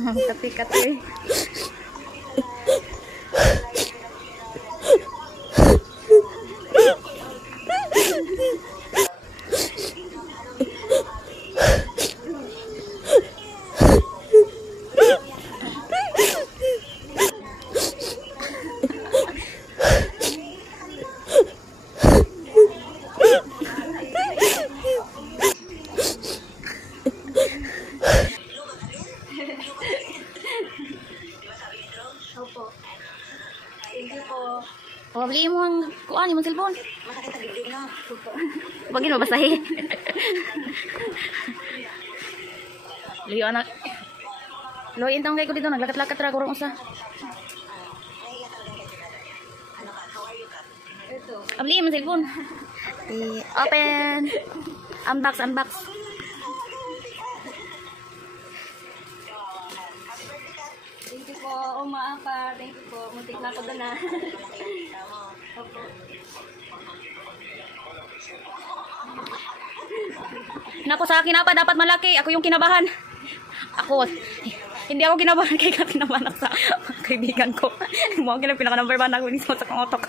Kati-kati. Oh, beli mo ang kuan yung cellphone. Masakit ang bibig no. Bagin mo basahi. Liyo anak. Loyin tong kay ko dito naglakat-lakat ra kurang usa. Beli mo cellphone. Open. Unbox. Thank you po, Uma Apa. Thank you po. Muntik na ako doon na. Opo. Nako sa akin apa dapat malaki. Ako yung kinabahan. Ako. Hindi ako kinabahan kay kinabahan sa kaibigan ko. Mo ang pinaka number 1 ako ni sa kangotok.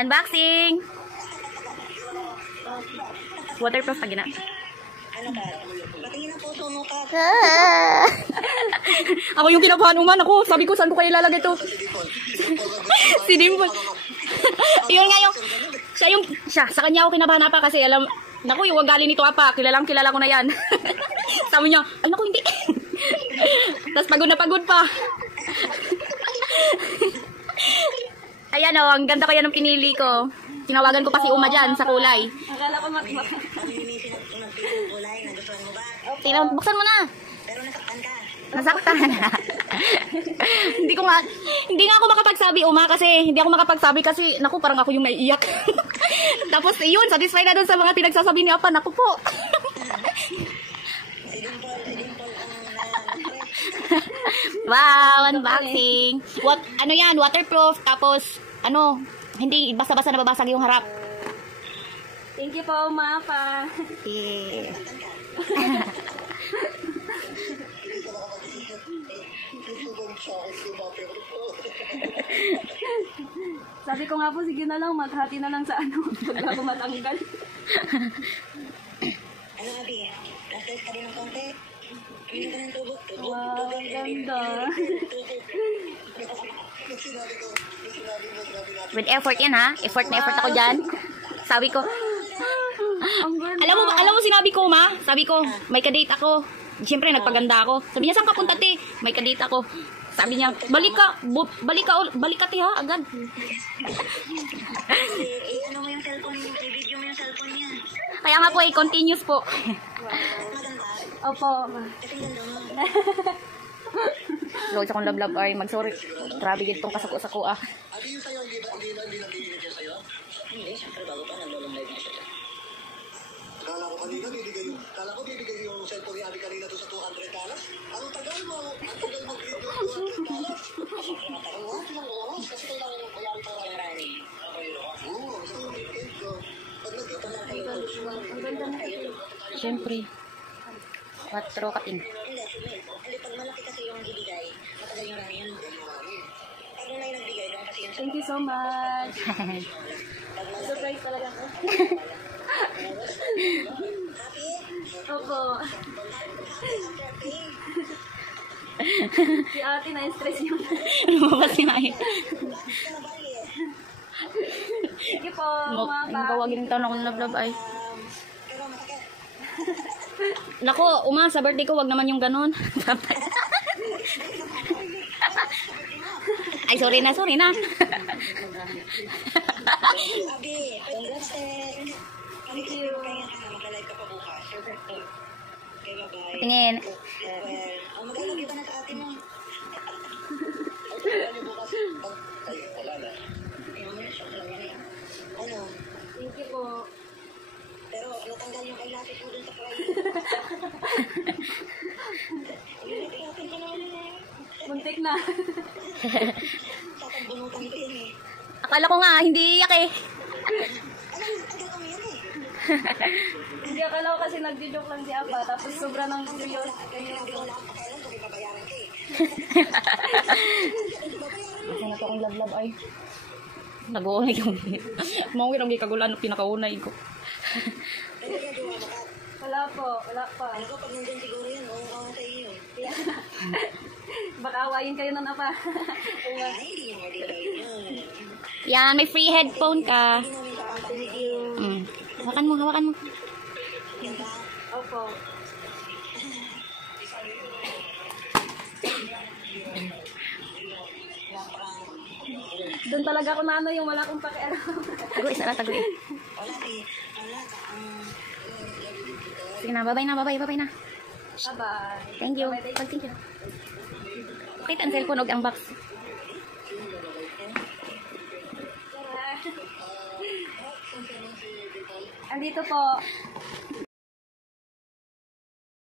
Unboxing. Waterproof pa gina. Ano ka? Patingin ang puso mo ka. Ako yung kinabahan uman ako. Sabi ko saan ko kayo ilalagay to? Si Dimple. Yun nga yung siya sa kanya ako kinabahan pa kasi alam naku yung galing nito apa kilala ko na yan. Sabi niya ay naku hindi. Tapos pagod na pagod pa. Ayan o, ang ganda kaya ng pinili ko. Tinawagan ko pa si Uma dyan sa kulay. Akala ko matibak. Namimisi ng kulay. Nagustuhan mo ba? Buksan mo na. Pero nasaktan ka. Nasaktan. Hindi nga ako makapagsabi Uma kasi hindi ako makapagsabi kasi naku parang ako yung naiiyak. Tapos yun, satisfied na dun sa mga pinagsasabi ni Apa. Naku po. Si Dimple ang Wow, unboxing. Ano yan, waterproof. Tapos, hindi basta-basta nababasag yung harap. Thank you po, Uma Apa. Yeah. Sabi ko nga po, sige na lang, maghati na lang sa bago matanggal. Ano Abi? Last ka din ng konti. Hindi ka ng tubog. Wow, ganda. With effort yan ha. Effort na effort ako dyan. Sabi ko. Alam mo sinabi ko ma? Sabi ko, may kadate ako. Siyempre nagpaganda ako. Sabi niya, saan ka punta te? May kadate ako. Sabi niya, balik ka te ha, agad. Ano mo yung cellphone niya? I-video mo yung cellphone niya. Kaya nga po continuous po. Maganda. Opo. Kasi ganda mo. Lord, sa kong lablab ay mag-sorry. Grabe gitong kasako-sako ah. Ano yung sa'yo? Hindi nakikinig yan sa'yo? Hindi, syempre bago pa naglalong live na siya. Kala ko bibigay yung cellphone ni Abby kanina doon sa $200. Ang tagal mo video ng $200. Oo, ilang oras. Kasi kailangan kayari pa lang rani. Oo, so pag nagkita na kayo. Ang ganda na kayo. Siyempre. 4 kating. Hindi, pag malaki kasi yung ibigay, matagal yung rani yan. Pag may nagbigay lang kasi yung... Thank you so much. Surprise talaga ako. Happy? Opo. Si ate na-stress yun. Lumabas nga eh. Sige po, mga Ang kawagin ng taon ako ng lablab ay. Pero masakit. Nako, Uma, sa birthday ko wag naman yung ganun. Ay, sorry na. Abi, congrats eh. Thank you. Mag-live ka pa bukas. Okay, bye-bye. Tingin. Mag-live ka na sa ate mo. Ay, wala na. Ano? Thank you po. Pero natanggal yung eyelash mo dun sa fry. Muntik na. Tatagbunutan ko yun eh. Akala ko nga, hindi iyak eh. Alam, tagal kami yan eh. Hindi akala ko kasi nagjo-joke lang si Apa. Tapos sobra ng serious. Hindi ko lang pakialam kung may babayaran ka eh. Kasi na to akong lablab ay. Nag-uunay yung mawin ang gikagulan pinakaunay ko. Ano kaya gawa mo ka? Wala po, wala pa. Ano ko, pag nandun siguro yun, oo sa iyo. Baka awayin kayo ng Apa. Ay, hindi mo din yun. Yan, may free headphone ka. Hindi namin kapapamit yun. Hawakan mo, hawakan mo. Yan ba? Opo. Doon talaga ako na ano yung wala akong pakialam. Taguin, sana taguin. Wala eh. Wala ka. Sige na, bye-bye na, bye-bye na. Bye-bye. Thank you. Thank you. Bakit ang cellphone og ang box? Andito po.